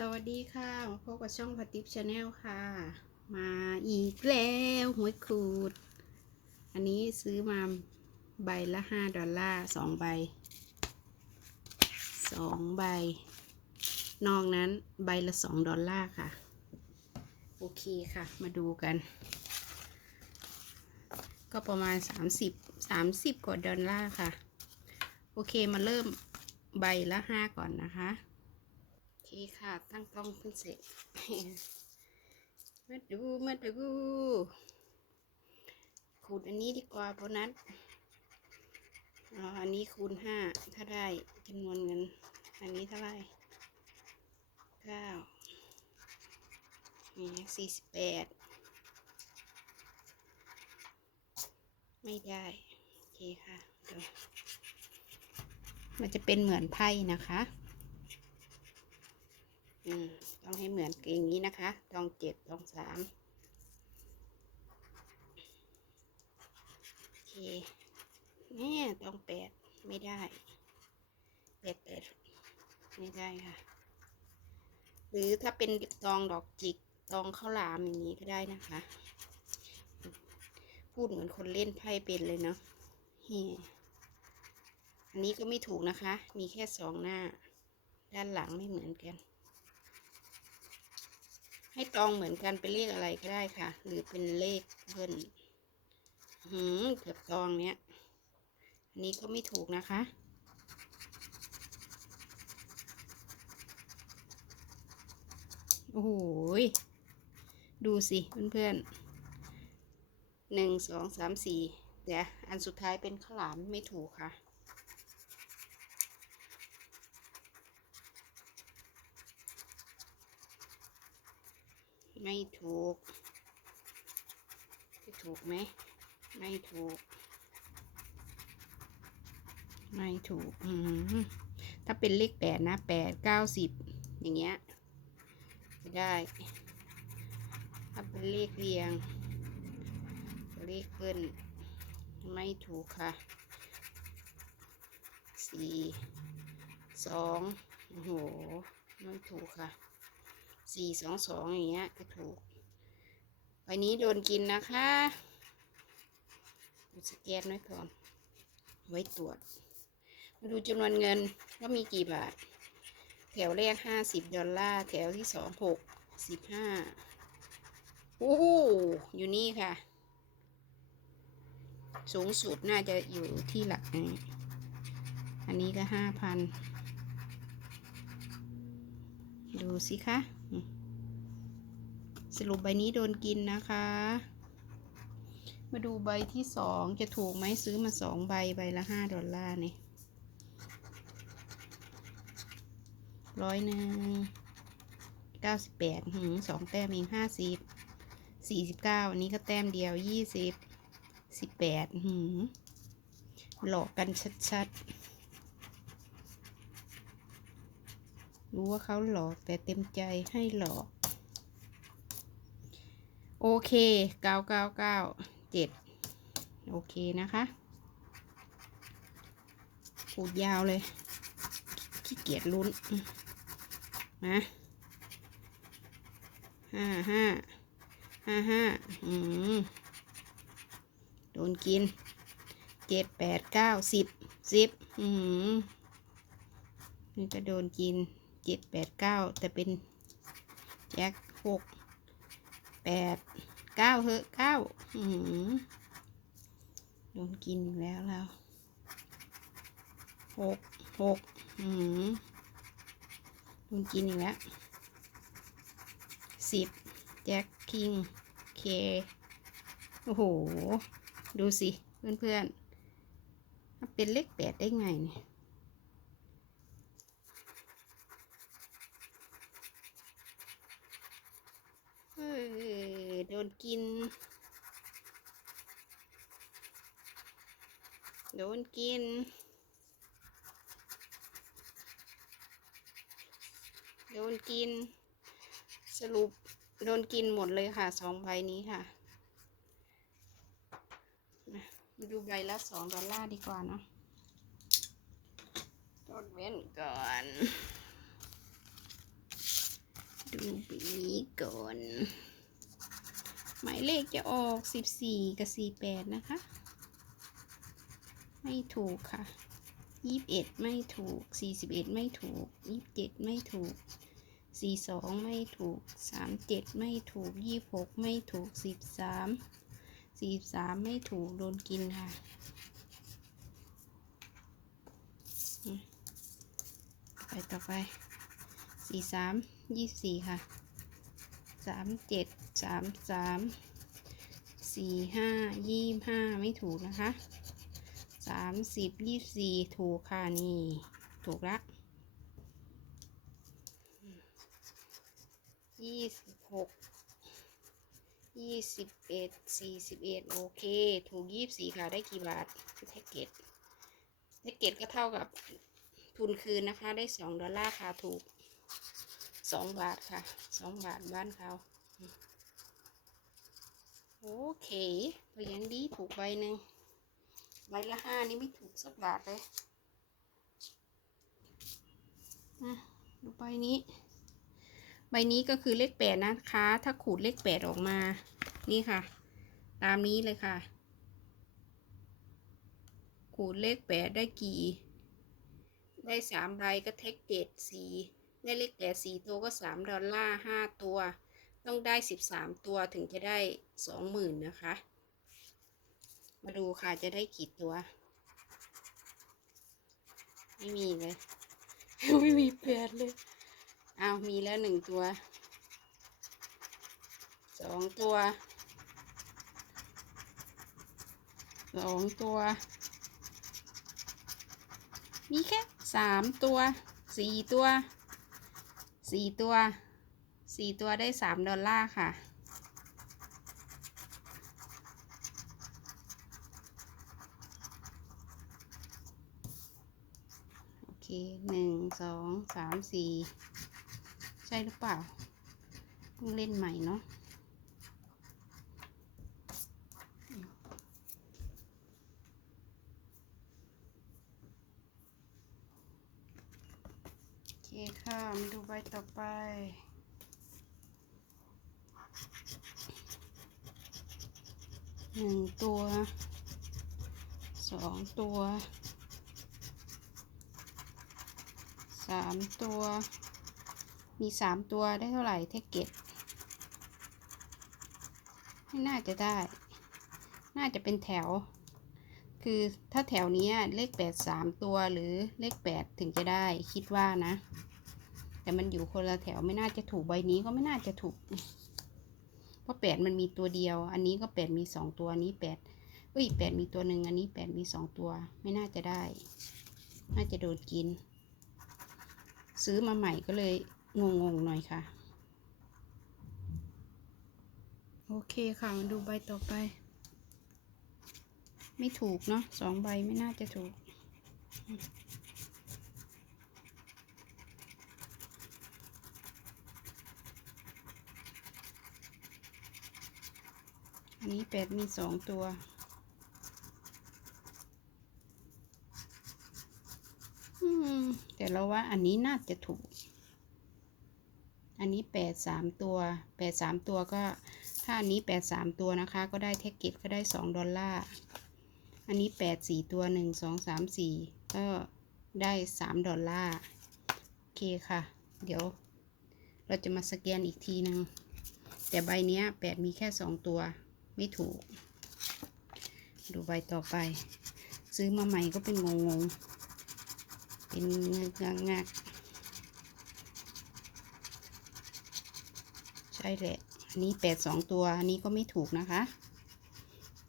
สวัสดีค่ะมาพบกับช่องพัติปชาแนลค่ะ มาอีกแล้วหวยขูด อันนี้ซื้อมาใบละห้าดอลลาร์สองใบสองใบ นอกนั้นใบละสองดอลลาร์ค่ะ โอเคค่ะ มาดูกัน ก็ประมาณสามสิบสามสิบกว่าดอลลาร์ค่ะ โอเคมาเริ่มใบละห้าก่อนนะคะ คค่ะ ตั้งกล้องเพิ่งเสร็จ มาดู มาดูขูดอันนี้ดีกว่าเพราะนั้นอ๋ออันนี้คูณห้าถ้าได้จำนวนเงิน อันนี้เท่าไหร่เก้านี่สี่สิบแปดไม่ได้ โอเคค่ะเดี๋ยวมันจะเป็นเหมือนไพ่นะคะ อืมต้องให้เหมือนอย่างนี้นะคะตองเจ็ดตองสามโอเคนี่ตองแปดไม่ได้แปดแปดไม่ได้ค่ะ หรือถ้าเป็นตองดอกจิกตองข้าวหลามอย่างนี้ก็ได้นะคะ พูดเหมือนคนเล่นไพ่เป็นเลยเนาะเฮ้อันนี้ก็ไม่ถูกนะคะ มีแค่สองหน้า ด้านหลังไม่เหมือนกัน ให้ตองเหมือนกันเป็นเลขอะไรก็ได้ค่ะ หรือเป็นเลขเบิ้ลหืมเกือบตองเนี้ยอันนี้ก็ไม่ถูกนะคะ โอ้โหยดูสิเพื่อนๆหนึ่งสองสามสี่เดี๋ยวอันสุดท้ายเป็นข้าวหลามไม่ถูกค่ะ ไม่ถูก จะถูกไหม ไม่ถูก ไม่ถูก ถ้าเป็นเลขแปดนะแปดเก้าสิบอย่างเงี้ยจะได้ ถ้าเป็นเลขเรียง เลขเพิ่นไม่ถูกค่ะสี่สองโอ้โห ไม่ถูกค่ะ สี่สองสองอย่างเงี้ยก็ถูกใบนี้โดนกินนะคะสแกนไว้ก่อนไว้ตรวจ มาดูจำนวนเงินว่ามีกี่บาท แถวแรกห้าสิบดอลลาร์ แถวที่สองหกสิบห้าโอ้โหอยู่นี่ค่ะ สูงสุดน่าจะอยู่ที่หลักนี้ อันนี้ก็ห้าพัน ดูสิคะ สรุปใบนี้โดนกินนะคะ มาดูใบที่สองจะถูกไหมซื้อมาสองใบใบละห้าดอลลาร์เนี่ยร้อยหนึ่งเก้าสิบแปดหืมสองแต้มเองห้าสิบสี่สิบเก้าอันนี้ก็แต้มเดียวยี่สิบสิบแปดหืมหลอกกันชัดๆ รู้ว่าเขาหลอกแต่เต็มใจให้หลอก โอเคเก้าเก้าเก้าเจ็ดโอเคนะคะพูดยาวเลย ขี้เกียจลุ้นอืมมาห้าห้าห้าห้าอืมโดนกินเจ็ดแปดเก้าสิบสิบอืมนี่ก็โดนกินเจ็ดแปดเก้าแต่เป็นแจ็คหก แปดเก้าเหอเก้าอืมโดนกินอีกแล้วแล้วหกหกอืมโดนกินอีกแล้วสิบแจ็คคิงเคโอ้โห ดูสิ เพื่อนๆมันเป็นเลขแปดได้ไงเนี่ย เฮ้ย โดนกิน โดนกิน โดนกิน สรุปโดนกินหมดเลยค่ะสองใบนี้ค่ะ มาดูใบละสองดอลลาร์ดีกว่าเนาะจดเว้นก่อน ดูบนี้ก่อน หมายเลขจะออกสิบสี่กับสี่แปดนะคะ ไม่ถูกค่ะยี่สิบเอ็ดไม่ถูกสี่สิบเอ็ดไม่ถูกยี่สิบเจ็ดไม่ถูกสี่สองไม่ถูกสามเจ็ดไม่ถูกยี่หกไม่ถูกสิบสามสี่สามไม่ถูกโดนกินค่ะไปต่อไปสี่สามยี่สี่ค่ะ สามเจ็ดสามสามสี่ห้ายี่ห้าไม่ถูกนะคะสามสิบยี่สี่ถูกค่ะนี่ถูกละยี่สิบหกยี่สิบเอ็ดสี่สิบเอ็ดโอเค ถูกยี่สี่ค่ะได้กี่บาทแท็กเก็ตแท็กเก็ตก็เท่ากับทุนคืนนะคะ ได้สองดอลลาร์ค่ะถูก สองบาทค่ะสองบาทบ้านเขาโอเคก็ยังดีถูกใบหนึ่งใบละห้านี่ไม่ถูกสักบาทเลยอะดูใบนี้ ใบนี้ก็คือเลขแปดนะคะ ถ้าขูดเลขแปดออกมา นี่ค่ะ ตามนี้เลยค่ะ ขูดเลขแปดได้กี่ ได้สามใบก็เทคเจ็ดสี่ ได้เลขแปดสี่ตัวก็สามดอลลาร์ห้าตัว ต้องได้สิบสามตัวถึงจะได้สองหมื่นนะคะ มาดูค่ะจะได้กี่ตัว ไม่มีเลย ไม่มีแปดเลยอ้าวมีแล้วหนึ่งตัวสองตัวสองตัว มีแค่สามตัวสี่ตัว สี่ตัวสี่ตัวได้สามดอลลาร์ค่ะ โอเคหนึ่งสองสามสี่ใช่หรือเปล่าต้องเล่นใหม่เนาะโอเค่ะ มาดูใบต่อไป หนึ่งตัว สองตัว สามตัว มีสามตัวได้เท่าไหร่เทเก็ตไม่น่าจะได้ น่าจะเป็นแถว คือถ้าแถวนี้เลขแปดสามตัวหรือเลขแปดถึงจะได้คิดว่านะ แต่มันอยู่คนละแถวไม่น่าจะถูกใบนี้ก็ไม่น่าจะถูก เพราะแปดมันมีตัวเดียว อันนี้ก็แปดมีสองตัวอันนี้แปดเอ้ยแปดมีตัวหนึ่งอันนี้แปดมีสองตัว ไม่น่าจะได้ น่าจะโดนกิน ซื้อมาใหม่ก็เลยงงๆหน่อยค่ะ โอเคค่ะมาดูใบต่อไป ไม่ถูกเนาะสองใบไม่น่าจะถูก อันนี้แปดมีสองตัว อืม แต่เราว่าอันนี้น่าจะถูก อันนี้แปดสามตัวแปดสามตัวก็ ถ้าอันนี้แปดสามตัวนะคะ ก็ได้แท็กเก็ตก็ได้สองดอลลาร์ อันนี้แปดสี่ตัวหนึ่งสองสามสี่ก็ได้สามดอลลาร์ โอเคค่ะ เดี๋ยวเราจะมาสแกนอีกทีหนึ่งแต่ใบนี้แปดมีแค่สองตัว ไม่ถูก ดูใบต่อไป ซื้อมาใหม่ก็เป็นงงงเป็นงักงักใช่แหละ อันนี้แปดสองตัว อันนี้ก็ไม่ถูกนะคะ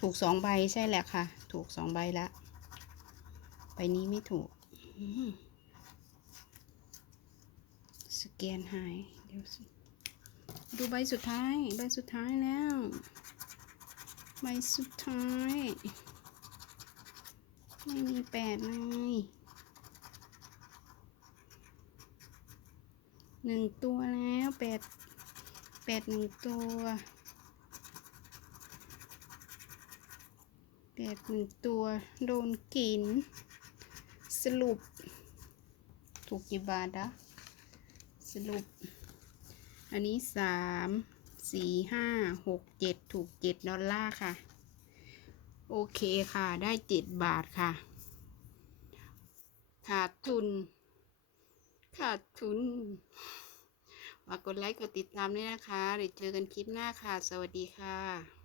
ถูกสองใบใช่แหละค่ะ ถูกสองใบละใบนี้ไม่ถูกสแกนหาย เดี๋ยวดูใบสุดท้าย ใบสุดท้ายแล้ว ใบสุดท้าย ไม่มีแปดเลยหนึ่งตัวแล้วแปดแปดหนึ่งตัวแปดหนึ่งตัวโดนกิน สรุป ถูกกี่บาทอะสรุป อันนี้สาม สี่ห้าหกเจ็ดถูกเจ็ดดอลลาร์ค่ะ โอเคค่ะ ได้เจ็ดบาทค่ะ ขาดทุน ขาดทุนฝากกดไลค์กดติดตามด้วยนะคะเดี๋ยวเจอกันคลิปหน้าค่ะ สวัสดีค่ะ